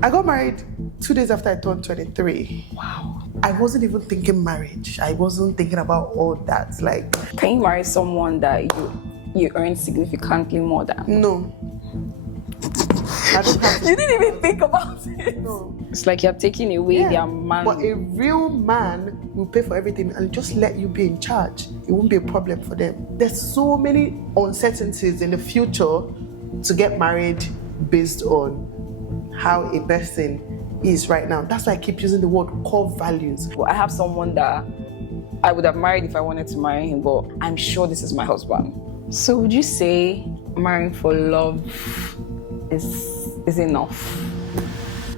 I got married 2 days after I turned 23. Wow. I wasn't even thinking marriage. I wasn't thinking about all that. Like, can you marry someone that you earn significantly more than? No. I don't have to. You didn't even think about it. No. It's like you're taking away their man. But a real man will pay for everything and just let you be in charge. It won't be a problem for them. There's so many uncertainties in the future to get married based on how a person is right now. That's why I keep using the word core values. Well, I have someone that I would have married if I wanted to marry him, but I'm sure this is my husband. So would you say marrying for love is enough?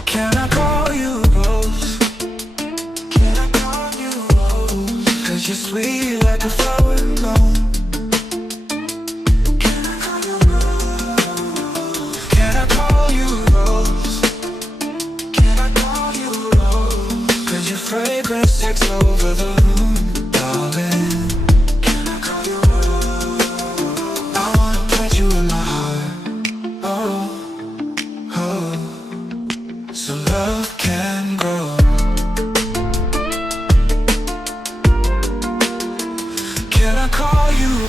Can I call you Rose? Can I call you Rose? 'Cause you're sweet like a flower blown. Can I call you Rose? Can I call you Rose? Can I call you Rose? 'Cause your fragrance takes over the room, darling. Can I call you Rose? I wanna put you in my heart. Oh. So love can grow. Can I call you?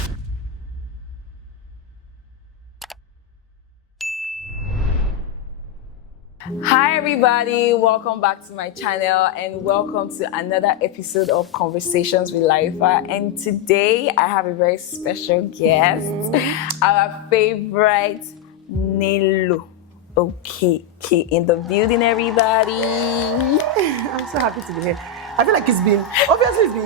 Hi everybody, welcome back to my channel and welcome to another episode of Conversations with Layefa. And today I have a very special guest, our favorite Nelo. Okeke in the building, everybody. I'm so happy to be here. I feel like it's been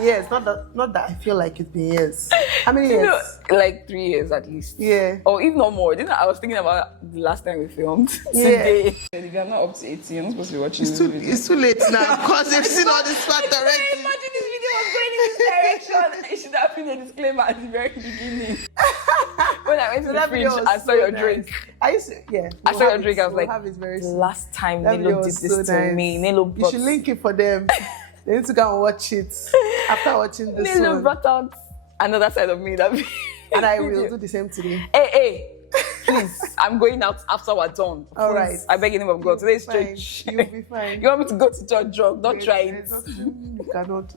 years. Not that I feel like it's been years. How many years? Like 3 years at least. Yeah. Or if not more. I was thinking about the last time we filmed today. If you're not up to 18, you're not supposed to be watching this video. It's too late now because they've seen all this fact already. Imagine this video was going in this direction. It should have been a disclaimer at the very beginning. When I went to the fridge, I saw your drink. I saw your drink. I was like, the last time Nelo did this to me, Nelo brought... You should link it for them. They need to go and watch it after watching this Nelo one. brought out another side of me. And I will do the same today. Hey, please, I'm going out after we're done. Please, all right. I beg in the name of God. Today is church. You'll be fine. You want me to go to church drunk? Don't try it. You cannot.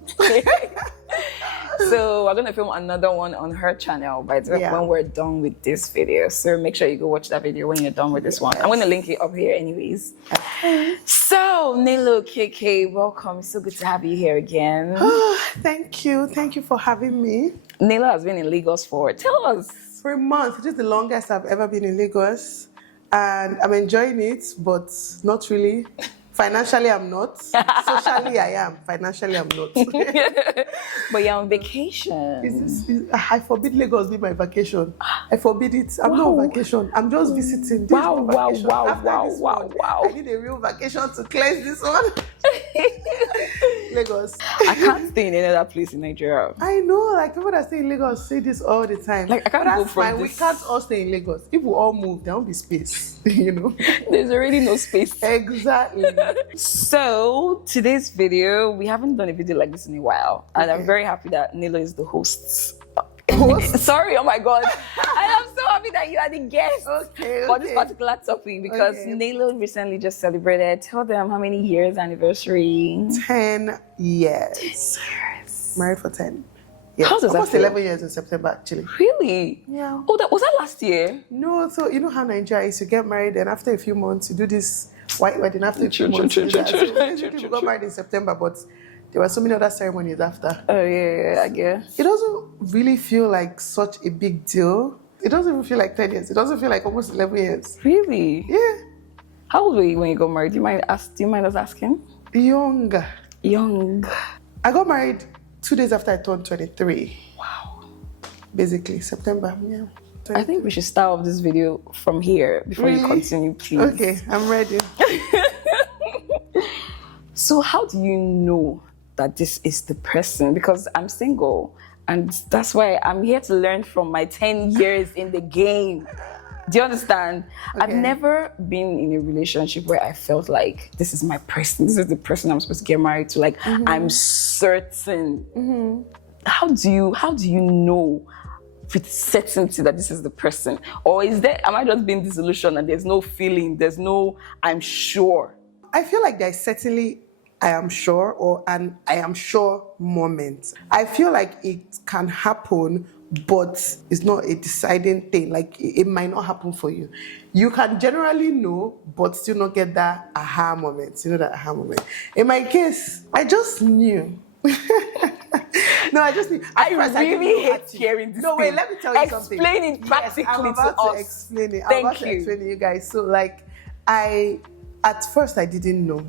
So we're gonna film another one on her channel when we're done with this video. So make sure you go watch that video when you're done with this one. I'm gonna link it up here anyways. So Nelo Okeke, welcome. It's so good to have you here again. Thank you for having me. Nelo has been in Lagos tell us. For a month. It is the longest I've ever been in Lagos, and I'm enjoying it, but not really. Financially, I'm not. Socially, I am. Financially, I'm not. But you're on vacation. I forbid Lagos be my vacation. I forbid it. I'm not on vacation. I'm just visiting. This Wow. I need a real vacation to cleanse this one. Lagos. I can't stay in any other place in Nigeria. I know, like people that stay in Lagos say this all the time. Like I can't go from fine. We can't all stay in Lagos. If we all move, there won't be space. You know. There's already no space. Exactly. So today's video, we haven't done a video like this in a while, and I'm very happy that Nelo is the host. Sorry, oh my God. I am so happy that you are the guest for this particular topic because Nelo recently just celebrated, tell them how many years anniversary? 10 years. Married for 10. Yeah. How does almost that feel? 11 years in September, actually. Really? Yeah. Oh, was that last year? No, so you know how Nigeria is, you get married and after a few months, you do this white wedding after a few months. So people got married in September, but there were so many other ceremonies after. Oh, yeah, I guess. It doesn't really feel like such a big deal. It doesn't even feel like 10 years. It doesn't feel like almost 11 years. Really? Yeah. How old were you when you got married? Do you mind us asking? Young. I got married 2 days after I turned 23. Wow. Basically, September, yeah. 23. I think we should start off this video from here before you continue, please. Okay, I'm ready. So how do you know that this is the person? Because I'm single, and that's why I'm here to learn from my 10 years in the game. Do you understand? Okay. I've never been in a relationship where I felt like this is my person. This is the person I'm supposed to get married to. Like, I'm certain. How do you know with certainty that this is the person? Or am I just being disillusioned and there's no feeling, there's no I'm sure? I feel like there's certainly I am sure or an I am sure moment. I feel like it can happen, but it's not a deciding thing. Like it might not happen for you. You can generally know, but still not get that aha moment. You know that aha moment. In my case, I just knew. No, I just knew. I At first, didn't really know hate at- hearing this No, thing. wait, let me tell you something. Explain it Yes, practically I'm about to to us. explain it. I'm Thank about to you. explain it, you guys. So, like, at first, I didn't know.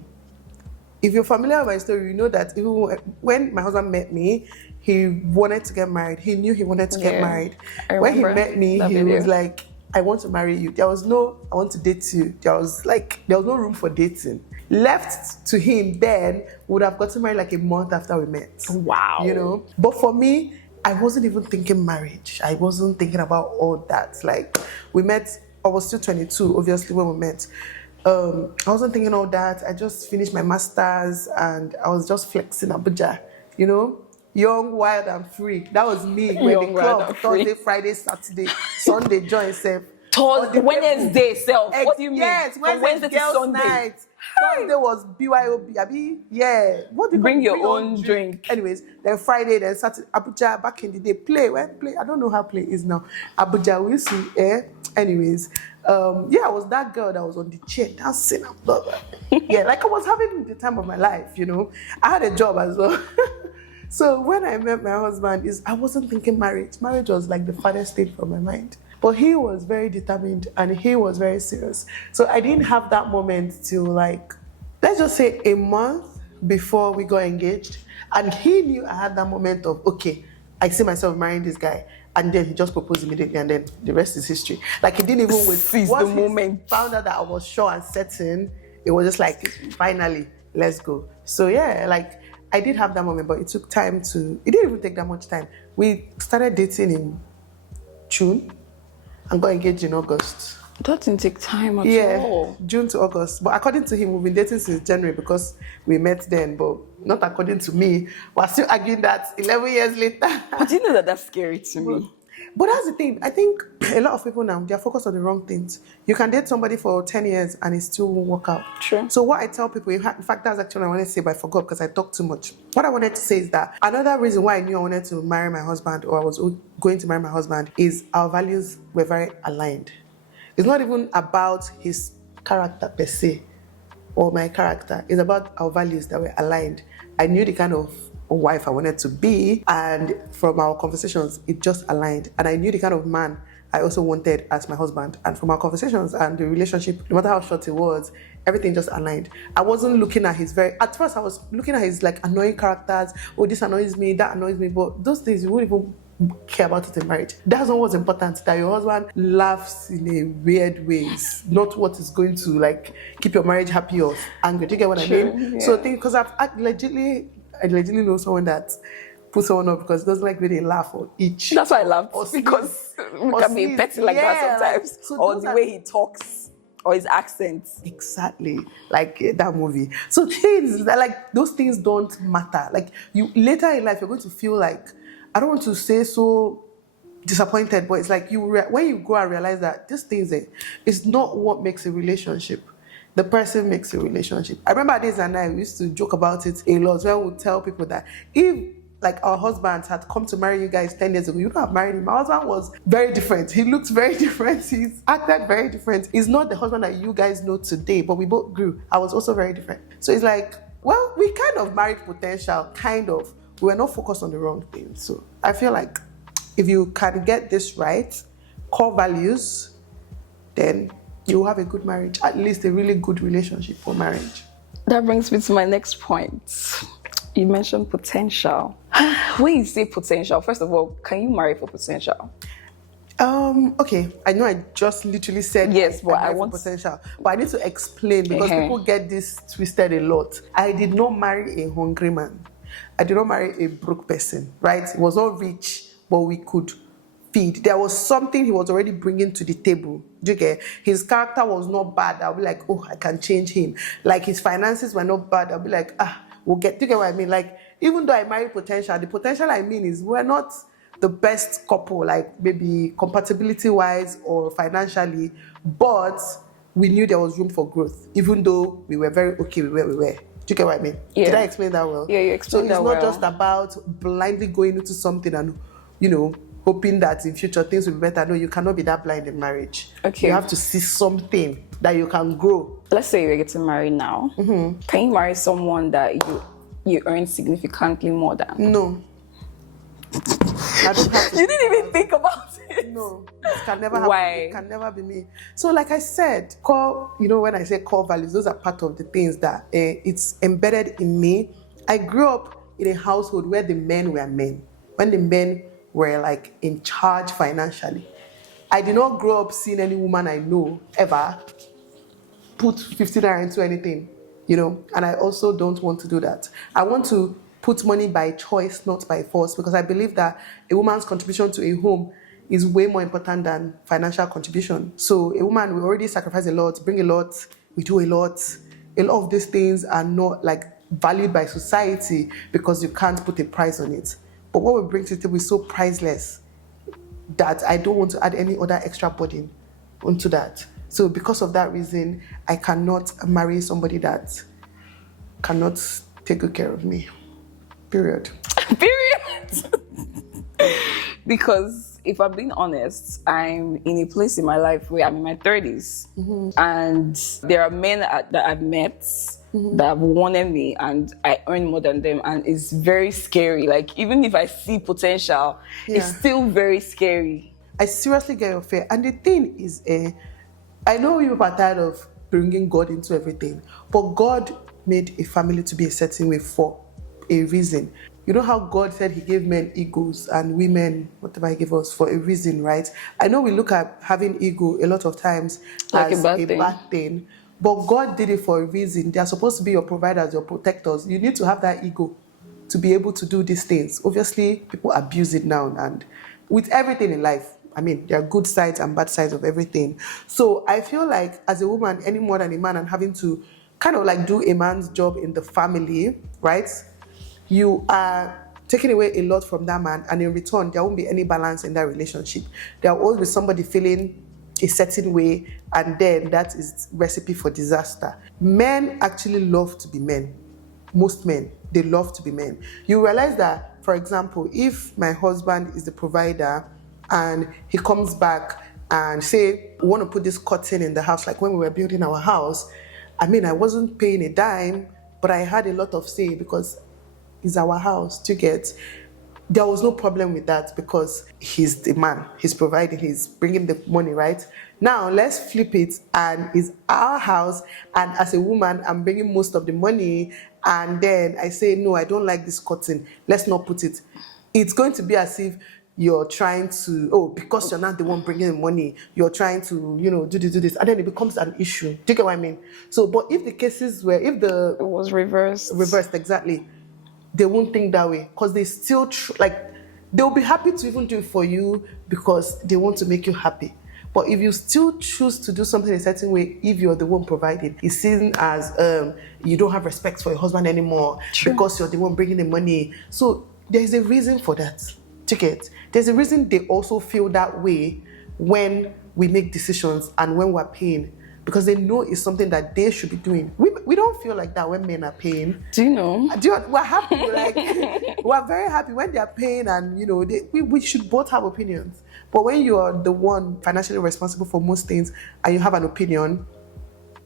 If you're familiar with my story, you know that even when my husband met me, he wanted to get married. He knew he wanted to get Yeah, married. I When he remember met me, that he video. was like, I want to marry you. There was no, I want to date you. There was no room for dating. Left to him then, would have gotten married like a month after we met. Wow. You know? But for me, I wasn't even thinking marriage. I wasn't thinking about all that. Like, we met, I was still 22, obviously, when we met. I wasn't thinking all that. I just finished my master's and I was just flexing Abuja, you know? Young, wild, and free. That was me. When Young, the wild, club, and free. Thursday, Friday, Saturday, Sunday, join self. Wednesday self. What do you mean? Yes, From Wednesday to girls' Sunday. night. Thursday was BYOB. Abi, yeah. What do you call Bring it? your own drink. Anyways, then Friday, then Saturday, Abuja, back in the day, play. I don't know how play is now. Abuja, we used to, Anyways, yeah, I was that girl that was on the chair dancing and blah, blah. Yeah, like I was having the time of my life, you know. I had a job as well. So when I met my husband, I wasn't thinking marriage. Marriage was like the farthest thing from my mind. But he was very determined and he was very serious. So I didn't have that moment till like, let's just say a month before we got engaged. And he knew I had that moment of, okay, I see myself marrying this guy. And then he just proposed immediately and then the rest is history. Like he didn't even wait. Seize Once the he moment. found out that I was sure and certain, it was just like, finally, let's go. So yeah, like I did have that moment, but it took time it didn't even take that much time. We started dating in June and got engaged in August. That didn't take time at Yeah, all. June to August. But according to him, we've been dating since January because we met then. But not according to me. We're still arguing that 11 years later. But you know that that's scary to me. But that's the thing. I think a lot of people now, they're focused on the wrong things. You can date somebody for 10 years and it still won't work out. True. So what I tell people, in fact, that's actually what I wanted to say, but I forgot because I talked too much. What I wanted to say is that another reason why I knew I wanted to marry my husband or I was going to marry my husband is our values were very aligned. It's not even about his character per se or my character. It's about our values that were aligned. I knew the kind of wife I wanted to be, and from our conversations, it just aligned. And I knew the kind of man I also wanted as my husband. And from our conversations and the relationship, no matter how short it was, everything just aligned. I wasn't looking at at first I was looking at his like annoying characters. Oh, this annoys me, that annoys me. But those things, you wouldn't even care about it in marriage. That's not what's important, that your husband laughs in a weird ways, not what is going to like keep your marriage happy or angry. Do you get what I mean? Yeah. So because I allegedly know someone that puts someone up because it doesn't like when they laugh or itch. That's why I laughed Or because we or can be sneeze. petty like that Yeah, sometimes. like, so or those the are- way he talks or his accents. Exactly, like that movie. So things that like those things don't matter. Like you later in life, you're going to feel like, I don't want to say so disappointed, but it's like when you go and realize that these things it's not what makes a relationship. The person makes a relationship. I remember Days and I used to joke about it a lot. Where we would tell people that if like our husbands had come to marry you guys 10 years ago, you would have married him. My husband was very different. He looked very different. He's acted very different. He's not the husband that you guys know today, but we both grew. I was also very different. So it's like, well, we kind of married potential, kind of. We were not focused on the wrong thing. So I feel like if you can get this right, core values, then you will have a good marriage, at least a really good relationship for marriage. That brings me to my next point. You mentioned potential. When you say potential, first of all, can you marry for potential? Okay, I know I just literally said Yes, but I married for want potential, but I need to explain because Uh-huh. people get this twisted a lot. I did not marry a hungry man. I did not marry a broke person, right? He was not rich, but we could feed. There was something he was already bringing to the table. Do you get? His character was not bad. I'll be like, oh, I can change him. Like his finances were not bad. I'll be like, we'll get. Do you get what I mean? Like even though I married potential, the potential I mean is we're not the best couple, like maybe compatibility wise or financially, but we knew there was room for growth, even though we were very okay with where we were. Do you get what I mean? Yeah. Did I explain that well? Yeah, you explained that So well. it's not just about blindly going into something and, hoping that in future things will be better. No, you cannot be that blind in marriage. Okay. You have to see something that you can grow. Let's say you're getting married now. Can you marry someone that you earn significantly more than? No. I don't have to. You didn't even think about it. No, it can never happen. Why? It can never be me. So, like I said, when I say core values, those are part of the things that it's embedded in me. I grew up in a household where the men were men. When the men were like in charge financially. I did not grow up seeing any woman I know ever put 50 naira into anything, and I also don't want to do that. I want to put money by choice, not by force, because I believe that a woman's contribution to a home is way more important than financial contribution. So a woman will already sacrifice a lot, bring a lot, we do a lot. A lot of these things are not like valued by society because you can't put a price on it. But what we bring to the table is so priceless that I don't want to add any other extra burden onto that. So because of that reason, I cannot marry somebody that cannot take good care of me. Period. Period. Because if I'm being honest, I'm in a place in my life where I'm in my 30s. And there are men that I've met that have wanted me and I earn more than them, and it's very scary. Like, even if I see potential, it's still very scary. I seriously get your fear. And the thing is, I know you are tired of bringing God into everything, but God made a family to be a certain way for a reason. You know how God said he gave men egos and women, whatever he gave us, for a reason, right? I know we look at having ego a lot of times Like as a bad thing, but God did it for a reason. They are supposed to be your providers, your protectors. You need to have that ego to be able to do these things. Obviously, people abuse it now, and with everything in life, I mean, there are good sides and bad sides of everything. So I feel like as a woman, any more than a man, and having to kind of like do a man's job in the family, right? You are taking away a lot from that man, and in return, there won't be any balance in that relationship. There will always be somebody feeling a certain way, and then that is recipe for disaster. Men actually love to be men. Most men, they love to be men. You realize that, for example, if my husband is the provider and he comes back and say, we want to put this curtain in the house, like when we were building our house, I mean, I wasn't paying a dime, but I had a lot of say because it's our house, do you get? There was no problem with that because he's the man, he's providing, he's bringing the money, right? Now, let's flip it, and it's our house, and as a woman, I'm bringing most of the money, and then I say, no, I don't like this curtain, let's not put it. It's going to be as if you're trying to, because you're not the one bringing the money, you're trying to, do this, and then it becomes an issue. Do you get what I mean? So, but if the cases were, if the... It was reversed. Reversed, exactly. They won't think that way because they still they'll be happy to even do it for you because they want to make you happy. But if you still choose to do something a certain way, if you're the one providing, it's seen as you don't have respect for your husband anymore. True. Because you're the one bringing the money. So there's a reason for that. Ticket. There's a reason they also feel that way when we make decisions and when we're paying. Because they know it's something that they should be doing. We don't feel like that when men are paying. Do you know? We're happy. We're very happy when they're paying, and we should both have opinions. But when you're the one financially responsible for most things and you have an opinion,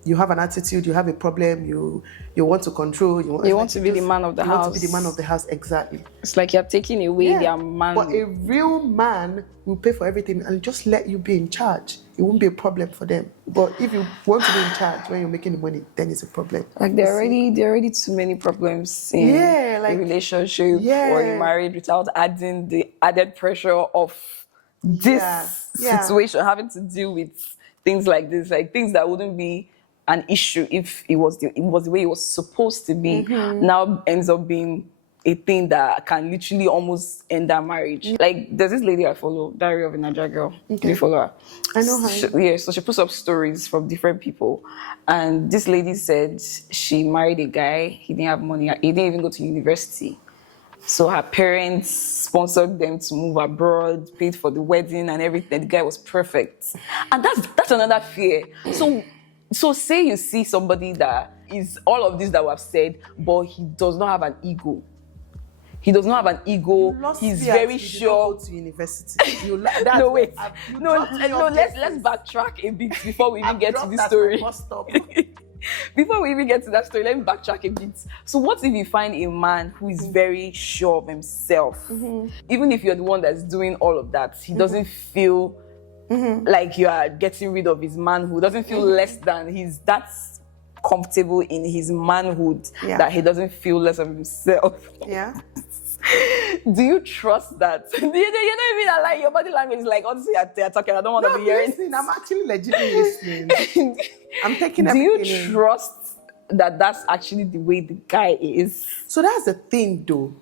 you have an attitude, you have a problem, you want to control, you want to be the man of the house. You want to be the man of the house, exactly. It's like you're taking away their man. But a real man will pay for everything and just let you be in charge. It won't be a problem for them. But if you want to be in charge when you're making the money, then it's a problem. Like there are already too many problems in a relationship or in marriage without adding the added pressure of this situation, having to deal with things like this, like things that wouldn't be an issue if it was the way it was supposed to be. Now ends up being a thing that can literally almost end that marriage. Like there's this lady I follow, Diary of a Niger Girl. Okay. Do you follow her? I know her. So she puts up stories from different people, and this lady said she married a guy. He didn't have money. He didn't even go to university. So her parents sponsored them to move abroad, paid for the wedding and everything. The guy was perfect, and that's another fear. So So say you see somebody that is all of this that we have said, but he does not have an ego. He does not have an ego. He's very sure. Go to university. No, wait. No, let's backtrack a bit before we even get to this story. Before we even get to that story, let me backtrack a bit. So what if you find a man who is very sure of himself? Even if you're the one that's doing all of that, he doesn't feel like you are getting rid of his manhood, doesn't feel less than, he's that's comfortable in his manhood that he doesn't feel less of himself. Yeah. Do you trust that? You don't even like your body language is like, honestly, they're talking, I don't want to be hearing. Listening. I'm actually legitimately listening. I'm taking everything in. Do you trust that that's actually the way the guy is? So that's the thing though.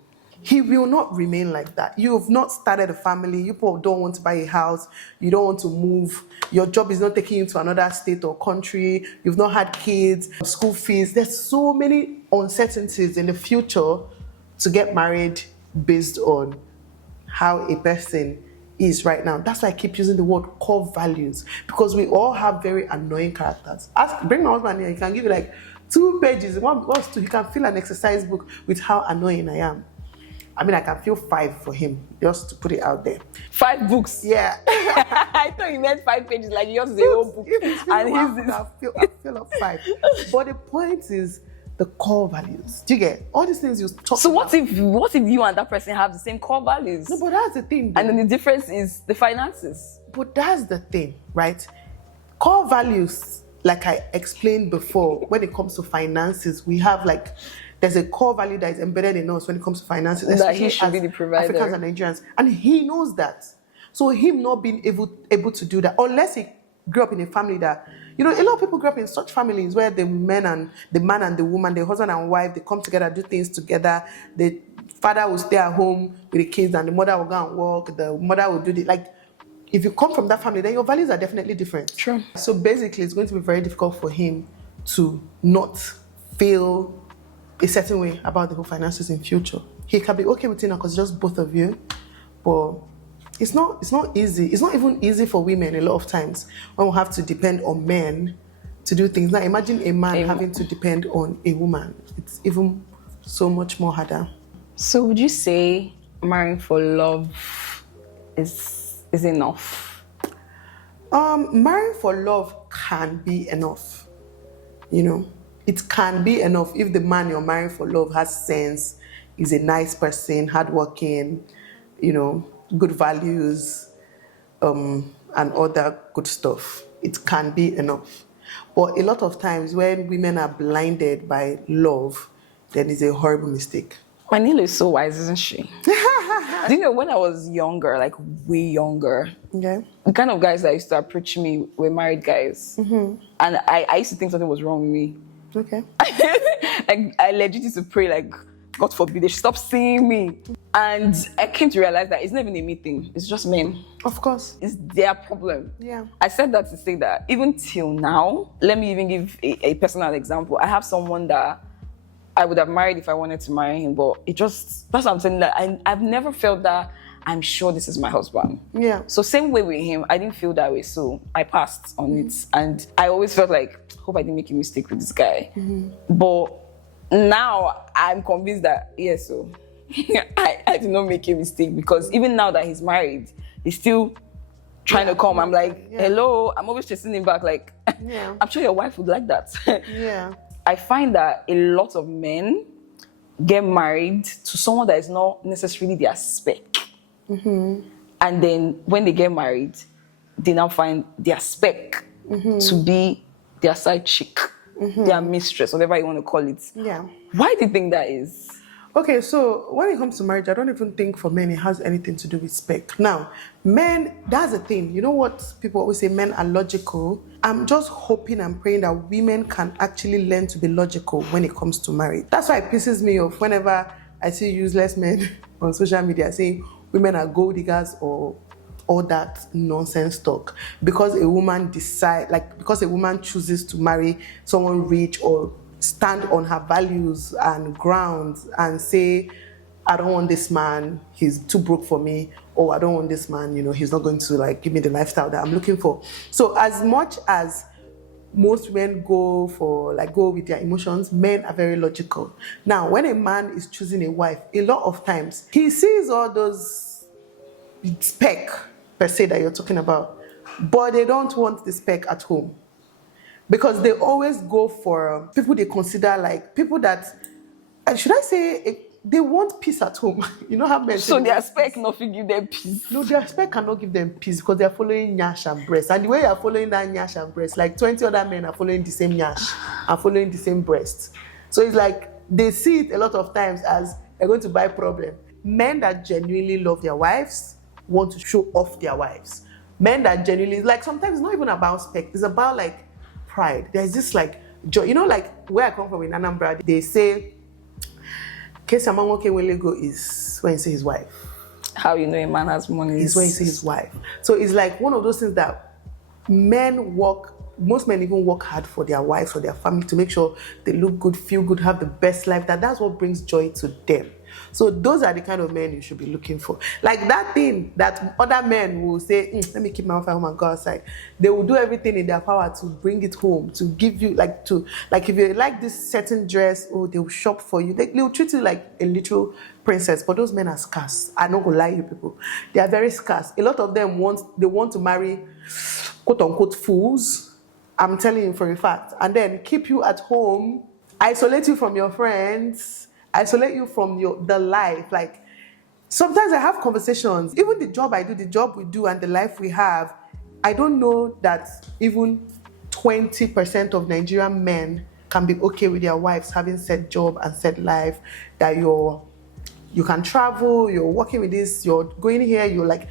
He will not remain like that. You have not started a family. You don't want to buy a house. You don't want to move. Your job is not taking you to another state or country. You've not had kids, school fees. There's so many uncertainties in the future to get married based on how a person is right now. That's why I keep using the word core values, because we all have very annoying characters. Bring my husband here, he can give you like 2 pages. What's 2? He can fill an exercise book with how annoying I am. I mean, I can feel 5 for him, just to put it out there. 5 books? Yeah. I thought you meant 5 pages, like yours is a whole book. I feel up 5. But the point is the core values. Do you get all these things you talk So about? what if you and that person have the same core values? No, but that's the thing. And then the difference is the finances. But that's the thing, right? Core values, like I explained before, when it comes to finances, we have there's a core value that is embedded in us when it comes to finances. That he should be the provider. Africans and Nigerians. And he knows that. So him not being able to do that, unless he grew up in a family that, a lot of people grew up in such families where the man and the woman, the husband and wife, they come together, do things together. The father will stay at home with the kids and the mother will go and work. The mother will do if you come from that family, then your values are definitely different. True. So basically, it's going to be very difficult for him to not feel a certain way about the whole finances in future. He can be okay with it now because it's just both of you, but it's not easy. It's not even easy for women a lot of times when we have to depend on men to do things. Now imagine a man having to depend on a woman. It's even so much more harder. So would you say marrying for love is enough? Marrying for love can be enough. It can be enough if the man you're marrying for love has sense, is a nice person, hardworking, good values, and other good stuff. It can be enough. But a lot of times when women are blinded by love, then it's a horrible mistake. My Nelo is so wise, isn't she? Do you know, when I was younger, like way younger, Okay. the kind of guys that used to approach me were married guys. And I used to think something was wrong with me. Okay. I legit used to pray, like, God forbid they should stop seeing me. And I came to realize that it's not even a me thing, it's just men. Of course. It's their problem. Yeah. I said that to say that even till now, let me even give a personal example. I have someone that I would have married if I wanted to marry him, but that's what I'm saying, that I've never felt that I'm sure this is my husband. Yeah. So same way with him, I didn't feel that way, so I passed on it. And I always felt like, hope I didn't make a mistake with this guy. But now I'm convinced that, yes, so I did not make a mistake, because even now that he's married, he's still trying to come. I'm like, hello, I'm always chasing him back, like, I'm sure your wife would like that. Yeah. I find that a lot of men get married to someone that is not necessarily their spec. And then when they get married, they now find their spec to be their side chick, their mistress, whatever you want to call it. Yeah. Why do you think that is? Okay, so when it comes to marriage, I don't even think for men it has anything to do with spec. Now, men, that's the thing. You know what people always say, men are logical. I'm just hoping and praying that women can actually learn to be logical when it comes to marriage. That's why it pisses me off whenever I see useless men on social media saying women are gold diggers or all that nonsense talk. Because a woman because a woman chooses to marry someone rich or stand on her values and grounds and say, I don't want this man, he's too broke for me, or I don't want this man, he's not going to give me the lifestyle that I'm looking for. So as much as most men go with their emotions. Men are very logical. Now, when a man is choosing a wife, a lot of times he sees all those spec per se that you're talking about, but they don't want the spec at home because they always go for people they consider like people that, should I say, they want peace at home. You know how men So say their spec not give them peace. no, their spec cannot give them peace because they're following Nyash and breast. And the way you're following that Nyash and breast, like 20 other men are following the same Nyash and following the same breast. So it's like they see it a lot of times as they're going to buy problem. Men that genuinely love their wives want to show off their wives. Men that genuinely, like sometimes it's not even about spec, it's about like pride. There's this like joy. You know, like where I come from in Anambra, they say, Kesamanwoke is when you say his wife. How you know a man has money Is when you say his wife. So it's like one of those things that most men even work hard for their wives or their family to make sure they look good, feel good, have the best life. That's what brings joy to them. So those are the kind of men you should be looking for. Like that thing that other men will say, let me keep my wife at home and go outside. They will do everything in their power to bring it home, to give you like if you like this certain dress, they will shop for you. They will treat you like a literal princess. But those men are scarce. I'm not gonna lie you people. They are very scarce. A lot of them want to marry quote unquote fools. I'm telling you for a fact. And then keep you at home, isolate you from your friends, isolate you from the life. Like sometimes I have conversations, even the job I do, the job we do, and the life we have. I don't know that even 20% of Nigerian men can be okay with their wives having said job and said life, that you can travel, you're working with this, you're going here, you're like,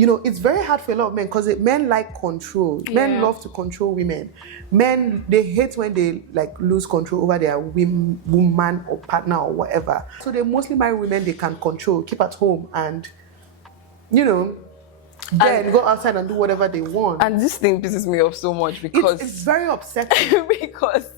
it's very hard for a lot of men because men like control. Yeah. Men love to control women. Men, they hate when they like lose control over their woman or partner or whatever. So they mostly marry women they can control, keep at home, and then go outside and do whatever they want. And this thing pisses me off so much because it's very upsetting. because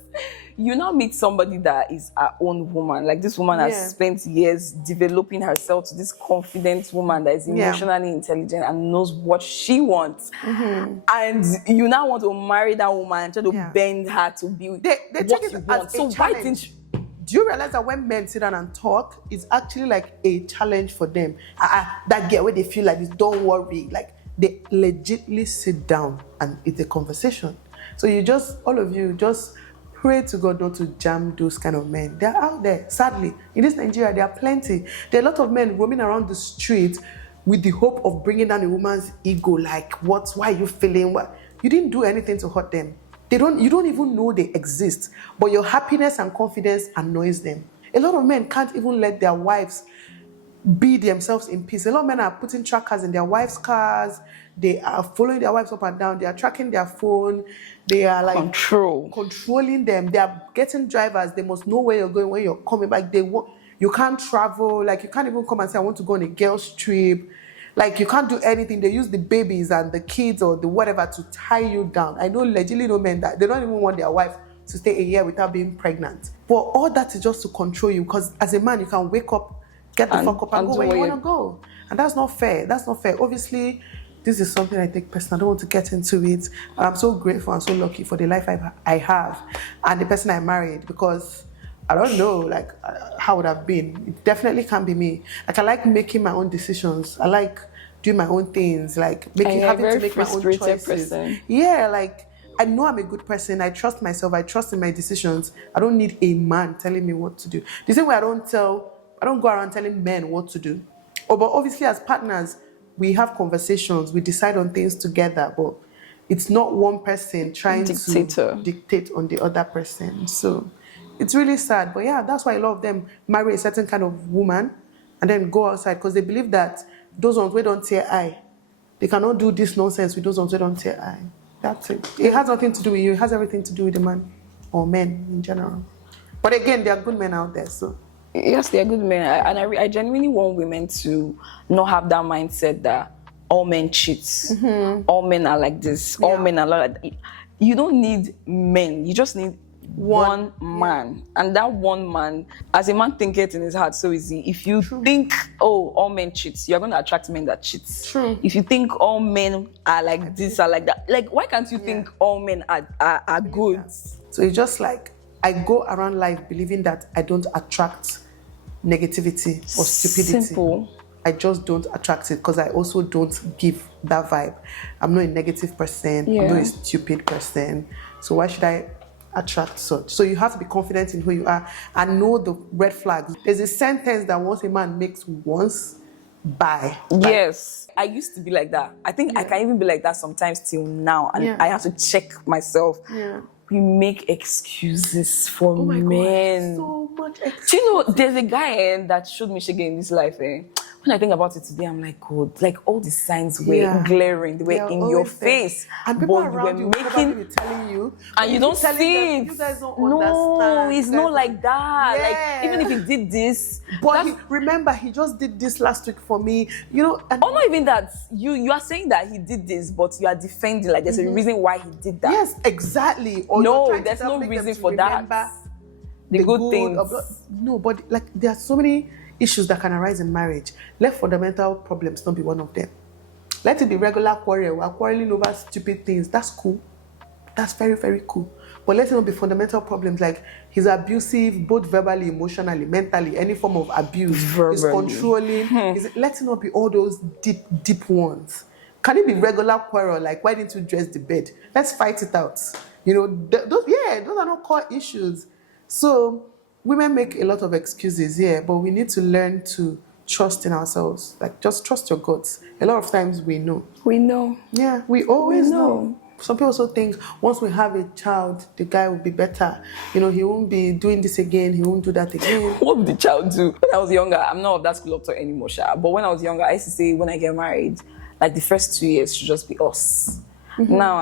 you now meet somebody that is her own woman. Like this woman has spent years developing herself to this confident woman that is emotionally intelligent and knows what she wants. Mm-hmm. And you now want to marry that woman and try to bend her to be they what take you it want. as So why didn't you? Do you realize that when men sit down and talk, it's actually like a challenge for them? That girl where they feel like this, don't worry. Like they legitimately sit down and it's a conversation. So all of you just pray to God not to jam those kind of men. They're out there. Sadly, in this Nigeria, there are plenty. There are a lot of men roaming around the street with the hope of bringing down a woman's ego. Like, why are you feeling? What? You didn't do anything to hurt them. You don't even know they exist. But your happiness and confidence annoys them. A lot of men can't even let their wives be themselves in peace. A lot of men are putting trackers in their wives' cars. They are following their wives up and down. They are tracking their phone. They are like controlling them. They are getting drivers. They must know where you're going, when you're coming back. You can't travel. Like you can't even come and say, I want to go on a girl's trip. Like you can't do anything. They use the babies and the kids or the whatever to tie you down. I know legitimately no men that they don't even want their wife to stay a year without being pregnant. But all that is just to control you, because as a man, you can wake up, get the fuck up and go where you want to go. And that's not fair. That's not fair. Obviously, this is something I take personal. I don't want to get into it. And I'm so grateful and so lucky for the life I have and the person I married, because I don't know, like, how it would have been. It definitely can't be me. Like, I like making my own decisions. I like doing my own things, like having to make my own choices. Person. Yeah, like, I know I'm a good person. I trust myself. I trust in my decisions. I don't need a man telling me what to do. The same way I don't go around telling men what to do. But obviously, as partners, we have conversations. We decide on things together. But it's not one person trying to dictate on the other person. So it's really sad. But yeah, that's why a lot of them marry a certain kind of woman and then go outside, because they believe that those ones we don't tear eye. They cannot do this nonsense with those ones we don't tear eye. That's it. It has nothing to do with you. It has everything to do with the man or men in general. But again, there are good men out there, so. Yes, they're good men. I genuinely want women to not have that mindset that all men cheat. Mm-hmm. All men are like this. Yeah. All men are like that. You don't need men. You just need one man. And that one man, as a man thinketh in his heart, so is he. If you think, oh, all men cheat, you're going to attract men that cheat. True. If you think all men are like this, are like that, like, why can't you think all men are good? So it's just like, I go around life believing that I don't attract negativity or stupidity. Simple. I just don't attract it because I also don't give that vibe. I'm not a negative person. I'm not a stupid person. So why should I attract such? So you have to be confident in who you are and know the red flags. There's a sentence that once a man makes once, bye. Yes. I used to be like that. I think I can even be like that sometimes till now. And I have to check myself. Yeah. We make excuses for Oh my men. God, so much excuses. Do you know, there's a guy that showed me shege in this life. When I think about it today, I'm like, God, like all the signs were glaring. They were in your face. And people but around you will probably be telling you. And you don't see it. You guys don't No, understand. it's not like that. Yeah. Like, even if he did this. But remember, he just did this last week for me. You know. And not even that. You are saying that he did this, but you are defending, like there's a reason why he did that. Yes, exactly. Or no, there's no reason for that. The good things. No, but like there are so many issues that can arise in marriage. Let fundamental problems not be one of them. Let it be regular quarrel. We're quarreling over stupid things. That's cool. That's very, very cool. But let it not be fundamental problems like he's abusive, both verbally, emotionally, mentally, any form of abuse. He's controlling. Let it not be all those deep, deep ones. Can it be regular quarrel like why didn't you dress the bed? Let's fight it out. You know, those are not core issues. So women make a lot of excuses here, but we need to learn to trust in ourselves. Like, just trust your guts. A lot of times we know. We know. Yeah, we always know. Some people also think once we have a child, the guy will be better. You know, he won't be doing this again. He won't do that again. What would the child do? When I was younger, I'm not of that school of thought anymore, Sha. But when I was younger, I used to say when I get married, like the first 2 years should just be us. Now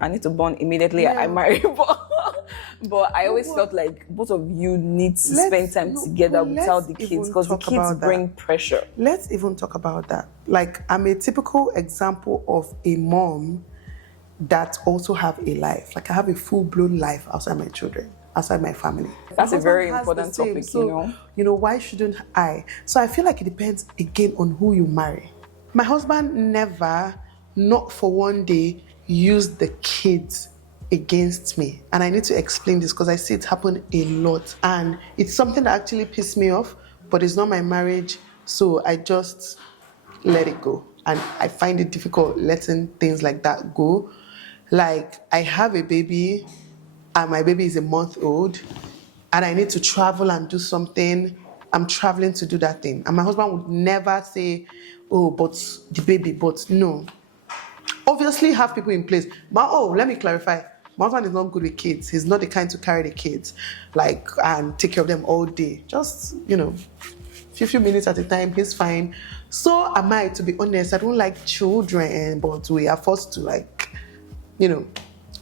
I need to bond immediately. I marry, but I always felt like both of you need to spend time together without the kids because the kids bring pressure. Let's even talk about that. Like, I'm a typical example of a mom that also have a life. Like, I have a full-blown life outside my children, outside my family. That's a very important topic, so, you know, why shouldn't I? So I feel like it depends again on who you marry. My husband never, not for one day, used the kids against me. And I need to explain this because I see it happen a lot. And it's something that actually pissed me off, but it's not my marriage, so I just let it go. And I find it difficult letting things like that go. Like, I have a baby, and my baby is a month old, and I need to travel and do something. I'm traveling to do that thing. And my husband would never say, oh, but the baby, but no. Obviously have people in place. But let me clarify. My husband is not good with kids. He's not the kind to carry the kids, like, and take care of them all day. Just, you know, few minutes at a time, he's fine. So am I, to be honest. I don't like children, but we are forced to, like, you know,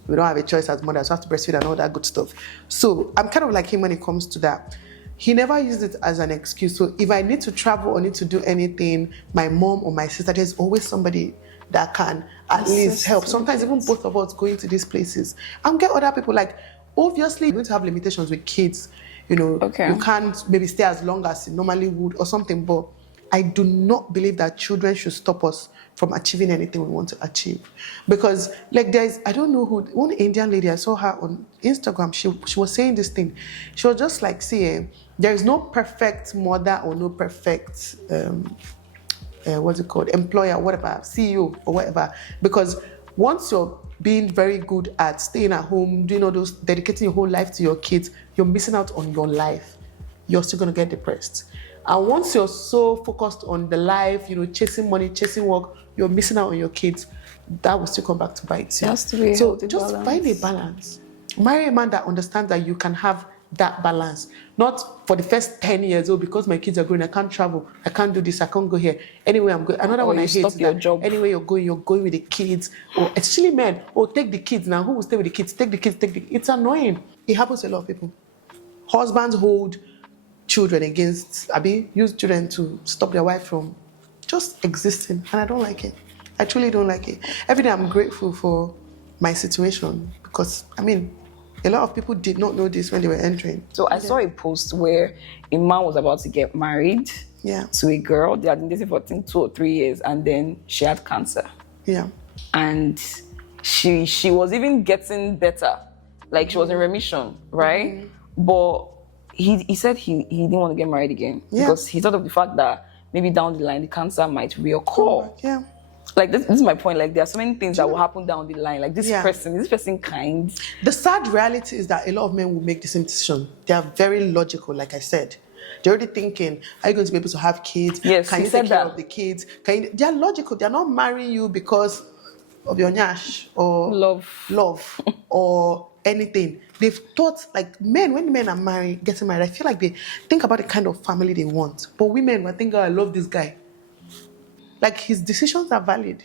we don't have a choice as mothers. We have to breastfeed and all that good stuff. So I'm kind of like him when it comes to that. He never used it as an excuse. So if I need to travel or need to do anything, my mom or my sister, there's always somebody that can at least help. Sometimes even both of us going to these places and get other people. Like, obviously, you're going to have limitations with kids. You know, you can't maybe stay as long as you normally would or something. But I do not believe that children should stop us from achieving anything we want to achieve. Because, like, I don't know who, one Indian lady, I saw her on Instagram, she was saying this thing. She was just like saying, there is no perfect mother or no perfect, employer, whatever, CEO or whatever. Because once you're being very good at staying at home, doing all those, dedicating your whole life to your kids, you're missing out on your life. You're still going to get depressed. And once you're so focused on the life, you know, chasing money, chasing work, you're missing out on your kids. That will still come back to bite you. It has to be so just find a balance. Marry a man that understands that you can have that balance. Not for the first 10 years, because my kids are growing, I can't travel, I can't do this, I can't go here. Anyway, I'm going. Another one I hate is that anyway you're going with the kids. Or especially men, take the kids now. Who will stay with the kids? Take the kids, It's annoying. It happens to a lot of people. Husbands hold children against, use children to stop their wife from just existing. And I don't like it. I truly don't like it. Every day I'm grateful for my situation because, a A lot of people did not know this when they were entering. So I saw a post where a man was about to get married to a girl. They had been dating for I think 2 or 3 years, and then she had cancer. Yeah. And she was even getting better. Like she was in remission, right? But he said he didn't want to get married again because he thought of the fact that maybe down the line the cancer might reoccur. Yeah. Like this is my point. Like there are so many things that will happen down the line. Like this person kind. The sad reality is that a lot of men will make the same decision. They are very logical, like I said. They're already thinking, are you going to be able to have kids? Yes, can you take care of the kids? They're logical. They're not marrying you because of your nyash or love or anything. They've thought, like men, when men are getting married, I feel like they think about the kind of family they want. But women will think, oh, I love this guy. Like his decisions are valid.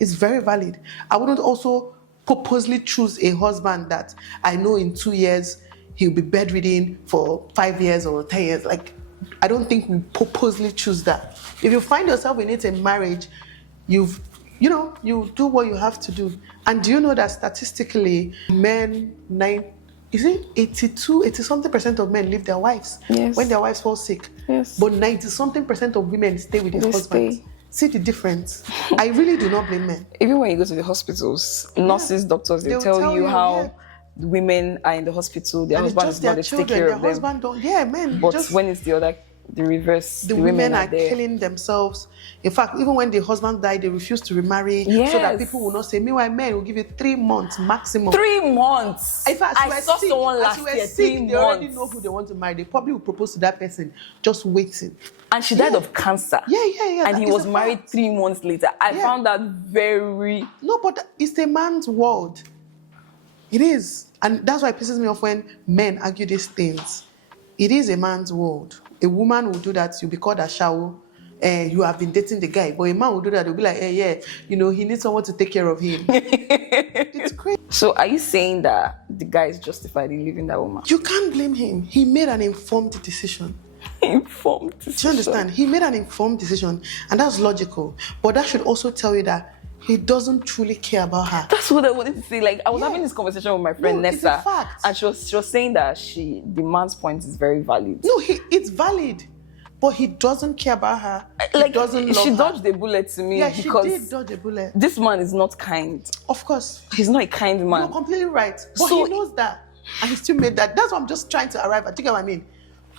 It's very valid. I wouldn't also purposely choose a husband that I know in 2 years he'll be bedridden for 5 years or 10 years. Like, I don't think we purposely choose that. If you find yourself in it in marriage, you do what you have to do. And do you know that statistically, men, 80-something% of men leave their wives when their wives fall sick? Yes. But 90-something% of women stay with their husbands. See the difference. I really do not blame men. Even when you go to the hospitals, nurses, doctors, they'll tell you how women are in the hospital, their husband is not there to take care of them. Husband don't. Yeah, men. But when it's the reverse, the women are killing themselves. In fact, even when the husband died, they refuse to remarry so that people will not say. Meanwhile, men will give you 3 months maximum. 3 months. In fact, I saw someone last year. 3 months. They already know who they want to marry. They probably will propose to that person, just waiting. And she died of cancer. Yeah. And he was married 3 months later. I found that very... No, but it's a man's world. It is. And that's why it pisses me off when men argue these things. It is a man's world. A woman will do that. You'll be called a shawo. You have been dating the guy. But a man will do that. They'll be like, he needs someone to take care of him. It's crazy. So are you saying that the guy is justified in leaving that woman? You can't blame him. He made an informed decision. Informed decision. Do you understand? He made an informed decision. And that's logical. But that should also tell you that he doesn't truly care about her. That's what I wanted to say. Like, I was having this conversation with my friend Nessa. It's a fact. And she was saying that the man's point is very valid. No, it's valid. But he doesn't care about her. He doesn't love her. She dodged a bullet to me because she did dodge a bullet. This man is not kind. Of course. He's not a kind man. You're completely right. But he knows that. And he still made that. That's what I'm just trying to arrive at. Do you get what I mean?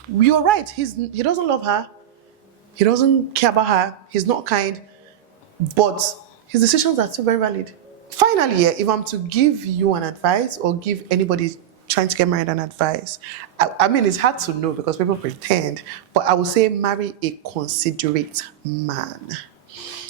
You're right. He doesn't love her. He doesn't care about her. He's not kind. But his decisions are still very valid. Finally, if I'm to give you an advice or give anybody trying to get married an advice, I mean, it's hard to know because people pretend, but I would say marry a considerate man.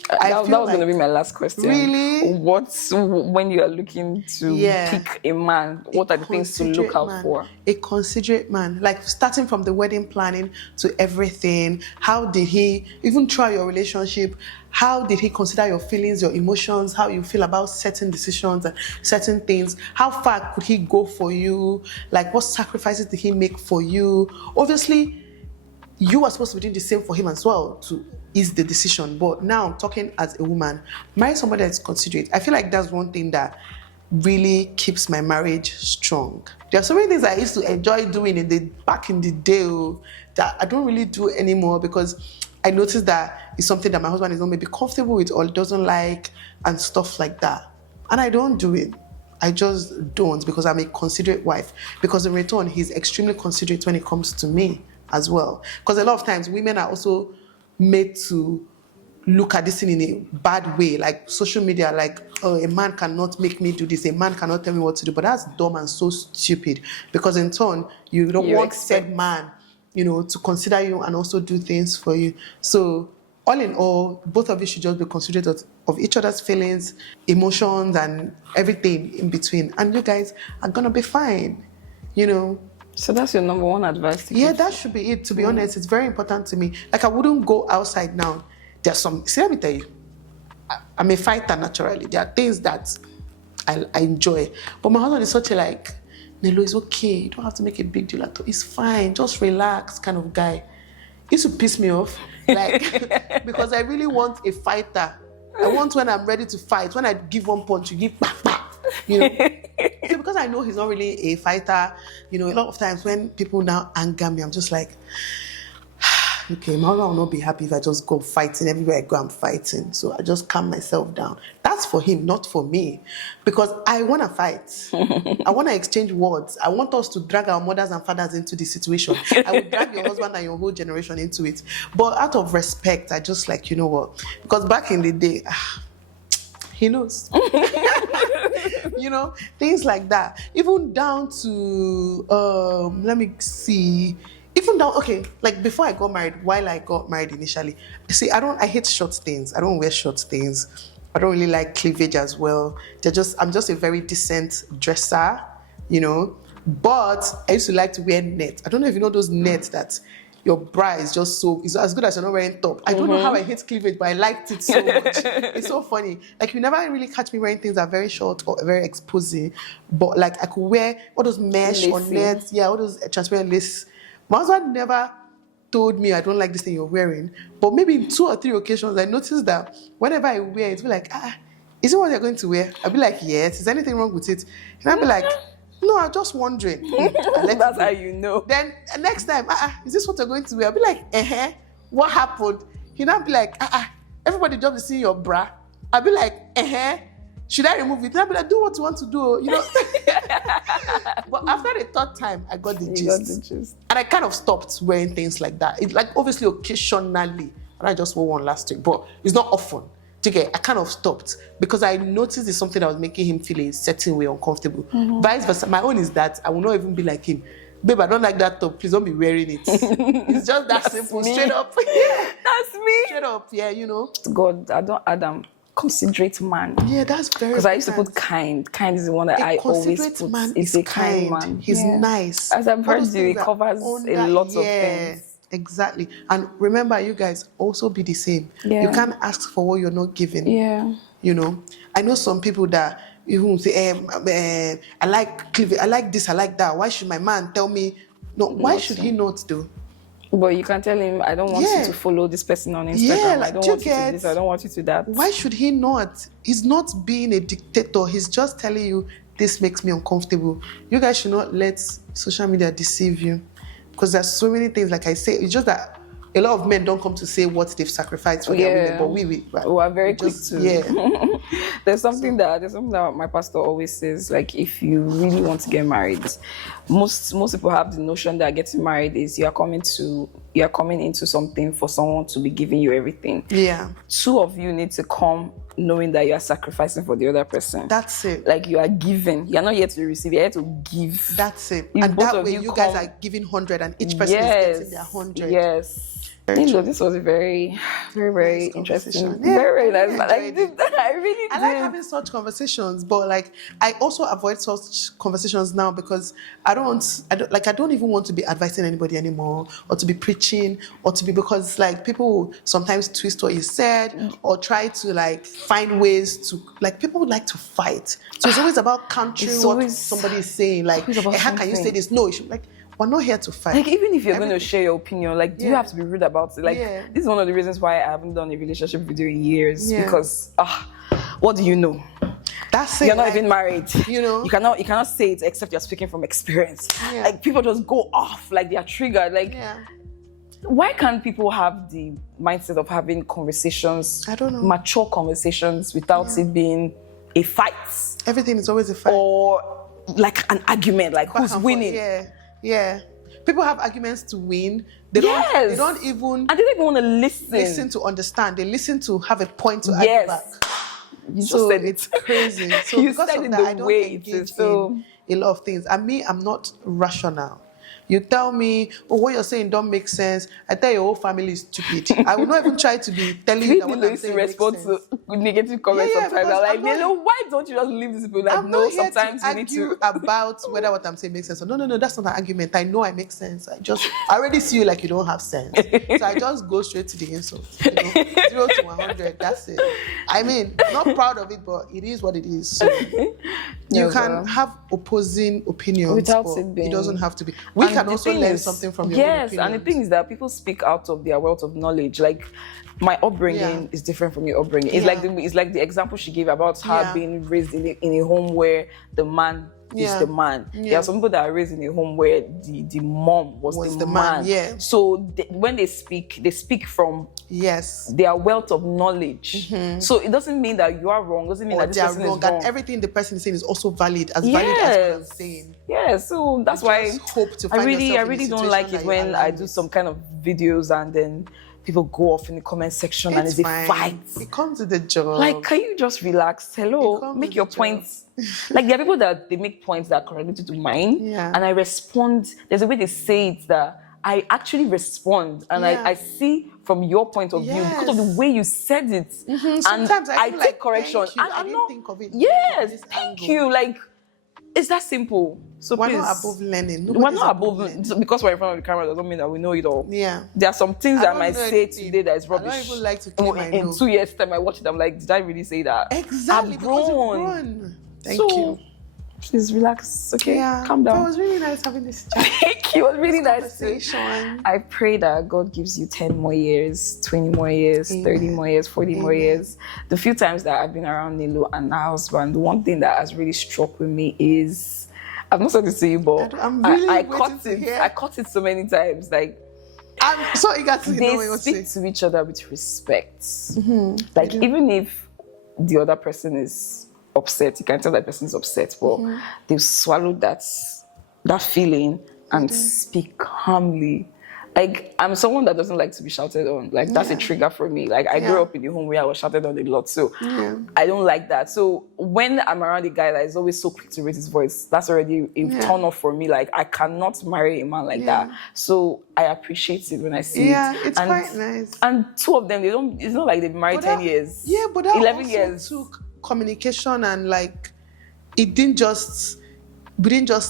That was going to be my last question. Really? When you are looking to pick a man, what are the things to look out for? A considerate man, like starting from the wedding planning to everything. How did he, even throughout your relationship, how did he consider your feelings, your emotions, how you feel about certain decisions and certain things? How far could he go for you? Like, what sacrifices did he make for you? Obviously, you are supposed to be doing the same for him as well to ease the decision. But now I'm talking as a woman, marry somebody that's considerate. I feel like that's one thing that really keeps my marriage strong. There are so many things I used to enjoy doing back in the day that I don't really do anymore because I noticed that it's something that my husband is not maybe comfortable with or doesn't like and stuff like that. And I don't do it. I just don't because I'm a considerate wife. Because in return, he's extremely considerate when it comes to me as well. Because a lot of times women are also made to look at this thing in a bad way, like social media, like, oh, a man cannot make me do this, a man cannot tell me what to do. But that's dumb and so stupid because in turn, you don't want said man, to consider you and also do things for you. So all in all, both of you should just be considerate of each other's feelings, emotions, and everything in between. And you guys are going to be fine, So that's your number one advice to give? That should be it. To be honest, it's very important to me. Like, I wouldn't go outside now. Let me tell you, I'm a fighter naturally. There are things that I enjoy. But my husband is such a Nelo, it's okay. You don't have to make a big deal at all. It's fine. Just relax kind of guy. It used to piss me off. Because I really want a fighter. I want when I'm ready to fight. When I give one punch, you give bah, bah. You know, so because I know he's not really a fighter, you know, a lot of times when people now anger me, I'm just like, okay, my mother will not be happy if I just go fighting. Everywhere I go, I'm fighting. So I just calm myself down. That's for him, not for me. Because I want to fight. I want to exchange words. I want us to drag our mothers and fathers into the situation. I will drag your husband and your whole generation into it. But out of respect, I just like, you know what? Because back in the day, he knows. You know, things like that. Even down to, let me see. Even down, okay, like before I got married, while I got married initially, see, I hate short things. I don't wear short things. I don't really like cleavage as well. I'm just a very decent dresser, you know. But I used to like to wear net. I don't know if you know those nets that your bra is just so, it's as good as you're not wearing top. I don't know how I hate cleavage, but I liked it so much. It's so funny. Like, you never really catch me wearing things that are very short or very exposing. But like, I could wear all those mesh or nets, all those transparent lace. My husband never told me I don't like this thing you're wearing, but maybe in 2 or 3 occasions I noticed that whenever I wear it, be like, is it what you're going to wear? I'll be like, yes. Is anything wrong with it? And I'll be like, no, I'm just wondering. That's how you know. Then next time, is this what you're going to wear? I'll be like, what happened? He'll not be like, everybody just be seeing your bra. I'll be like, should I remove it? I'll be like, do what you want to do, you know. But after the 3rd time, I got the gist. And I kind of stopped wearing things like that. It's like obviously occasionally, and I just wore one last week, but it's not often. I kind of stopped because I noticed it's something that was making him feel a certain way uncomfortable. Vice versa, my own is that I will not even be like him. Babe, I don't like that top. Please don't be wearing it. It's just that simple. Me. Straight up. That's me. Straight up, you know. God, I don't Adam. Considerate man. Yeah, that's very. Because I used to put kind. Kind is the one that I always put. Man is a kind man. He's nice. As I've heard you, it covers a lot of things. Exactly. And remember, you guys also be the same. Yeah. You can't ask for what you're not given. Yeah. You know, I know some people that even say, I like cleavage, I like this, I like that. Why should my man tell me? No, why should he not do? But you can tell him, I don't want you to follow this person on Instagram. Like, I don't want you to this, I don't want you to that. Why should he not? He's not being a dictator. He's just telling you, this makes me uncomfortable. You guys should not let social media deceive you. Because there's so many things, like I say, it's just that a lot of men don't come to say what they've sacrificed for their women, but we are very quick to. There's something that my pastor always says, like, if you really want to get married, most people have the notion that getting married is you are coming into something for someone to be giving you everything. Yeah. 2 of you need to come knowing that you are sacrificing for the other person. That's it. Like, you are giving. You are not here to receive, you're here to give. That's it. If and that way you guys are giving 100 and each person is getting their 100. Yes. Nelo, this was a very, very, very nice interesting. Yeah, very nice. I really did. I like having such conversations, but like I also avoid such conversations now because I don't even want to be advising anybody anymore, or to be preaching, or to be, because like people sometimes twist what you said or try to like find ways to, like, people would like to fight. So it's always about countering what somebody is saying. Like, how can you say this? No, you should, like, we're not here to fight. Like, even if you're going to share your opinion, like, do you have to be rude about it? Like, this is one of the reasons why I haven't done a relationship video in years. Because, what do you know? That's it. You're not even married. You know? You cannot say it except you're speaking from experience. Like, people just go off, like they are triggered. Like, why can't people have the mindset of having conversations, I don't know, mature conversations, without it being a fight? Everything is always a fight. Or like an argument, like who's winning? Yeah. People have arguments to win. They don't even want to listen to understand. They listen to have a point to argue back. You just said it's crazy. So you because said of that, I don't engage in a lot of things. And me, I'm not rational. You tell me, what you're saying don't make sense. I tell your whole family is stupid. I will not even try to be telling you that what I'm saying makes sense. To negative comments sometimes. I'm like, Nelo, why don't you just leave these people? Like, no, sometimes you need to about whether what I'm saying makes sense. No, that's not an argument. I know I make sense. I already see you like you don't have sense. So I just go straight to the insult. 0 to 100, that's it. I mean, not proud of it, but it is what it is. So you can have opposing opinions, without but it being it doesn't have to be. We can can also learn something from your own Yes, and the opinions. thing is that people speak out of their wealth of knowledge. Like my upbringing is different from your upbringing. It's like the example she gave about her being raised in a home where the man is the man. There are some people that are raised in a home where the mom was the man. Yeah. So when they speak from their wealth of knowledge. So it doesn't mean that you are wrong. Doesn't mean that this person wrong. is wrong. And everything the person is saying is also valid as what I'm saying. Yeah, so that's why hope to find I yourself in really a don't like situation it that when I do some kind of videos and then people go off in the comment section and it's a fight. It comes with the job. Like, can you just relax? Hello, make your points. Like, there are people that they make points that are correlated to mine, and I respond. There's a way they say it that I actually respond, and I see from your point of view because of the way you said it. And sometimes I take like, correction. And I'm didn't not. think of it. Yes, thank you. Like, it's that simple. So we're please, not above learning. we're not above because we're in front of the camera doesn't mean that we know it all. Yeah. There are some things that I might say today that is rubbish. I don't even like to claim I know. In 2 years' time, I watch it. I'm like, did I really say that? Exactly. I've grown. Thank you. Please relax, okay? Yeah. Calm down. It was really nice having this chat. Thank you. It was really nice. Conversation. I pray that God gives you 10 more years, 20 more years, 30 more years, 40 more years. The few times that I've been around Nelo and her husband, the one thing that has really struck with me is, I've not said this to you, but I caught it. I caught it so many times. Like, I'm so eager to know what you speak to each other with respect. Like, even if the other person is upset, you can tell that person is upset, but they've swallowed that feeling and speak calmly. Like, I'm someone that doesn't like to be shouted on. Like, that's a trigger for me. Like, I grew up in a home where I was shouted on a lot, so I don't like that. So when I'm around a guy that is always so quick to raise his voice, that's already a turn off for me. Like, I cannot marry a man like that. So I appreciate it when I see it. Yeah, it's quite nice. And two of them, it's not like they've been married 10 years. Yeah, but that 11 also years. took communication and like, we didn't just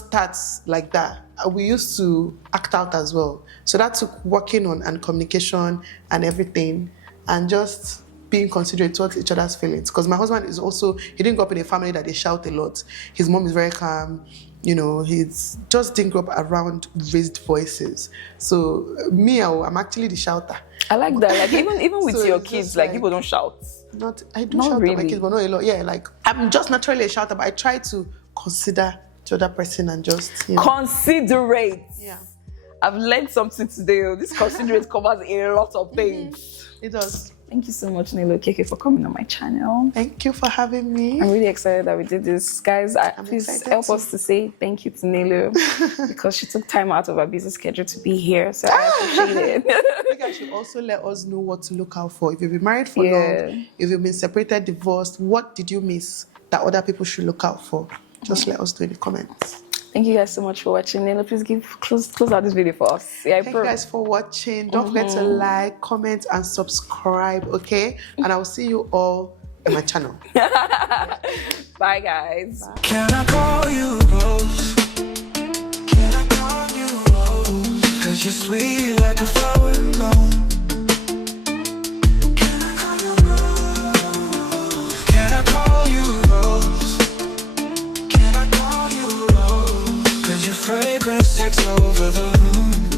start like that. We used to act out as well. So that took working on and communication and everything and just being considerate towards each other's feelings. Because my husband is also, he didn't grow up in a family that they shout a lot. His mom is very calm. You know, he's just didn't grow up around raised voices. So me, I'm actually the shouter. I like that. Like even with So your it's kids, just like people don't shout. I do Not shout really. at my kids, but not a lot. Yeah, like I'm just naturally a shouter, but I try to consider the other person and just, you know. Considerate. Yeah. I've learned something today. This considerate covers a lot of things. It does. Thank you so much, Nelo Okeke, for coming on my channel. Thank you for having me. I'm really excited that we did this. Guys, please help us to say thank you to Nelo because she took time out of her busy schedule to be here. So I appreciate it. I think I should also let us know what to look out for. If you've been married for long, if you've been separated, divorced, what did you miss that other people should look out for? Just let us know in the comments. Thank you guys so much for watching. Nelo, please close out this video for us. Thank you guys for watching. Don't forget to like, comment, and subscribe, okay? And I will see you all in my channel. Bye, guys. Bye. Can I call you Rose? Can I call you Rose? 'Cause you're sweet like a flower alone. Can I call you Rose? Can I call you Rose? Can I call you Rose? 'Cause your fragrance takes over the room.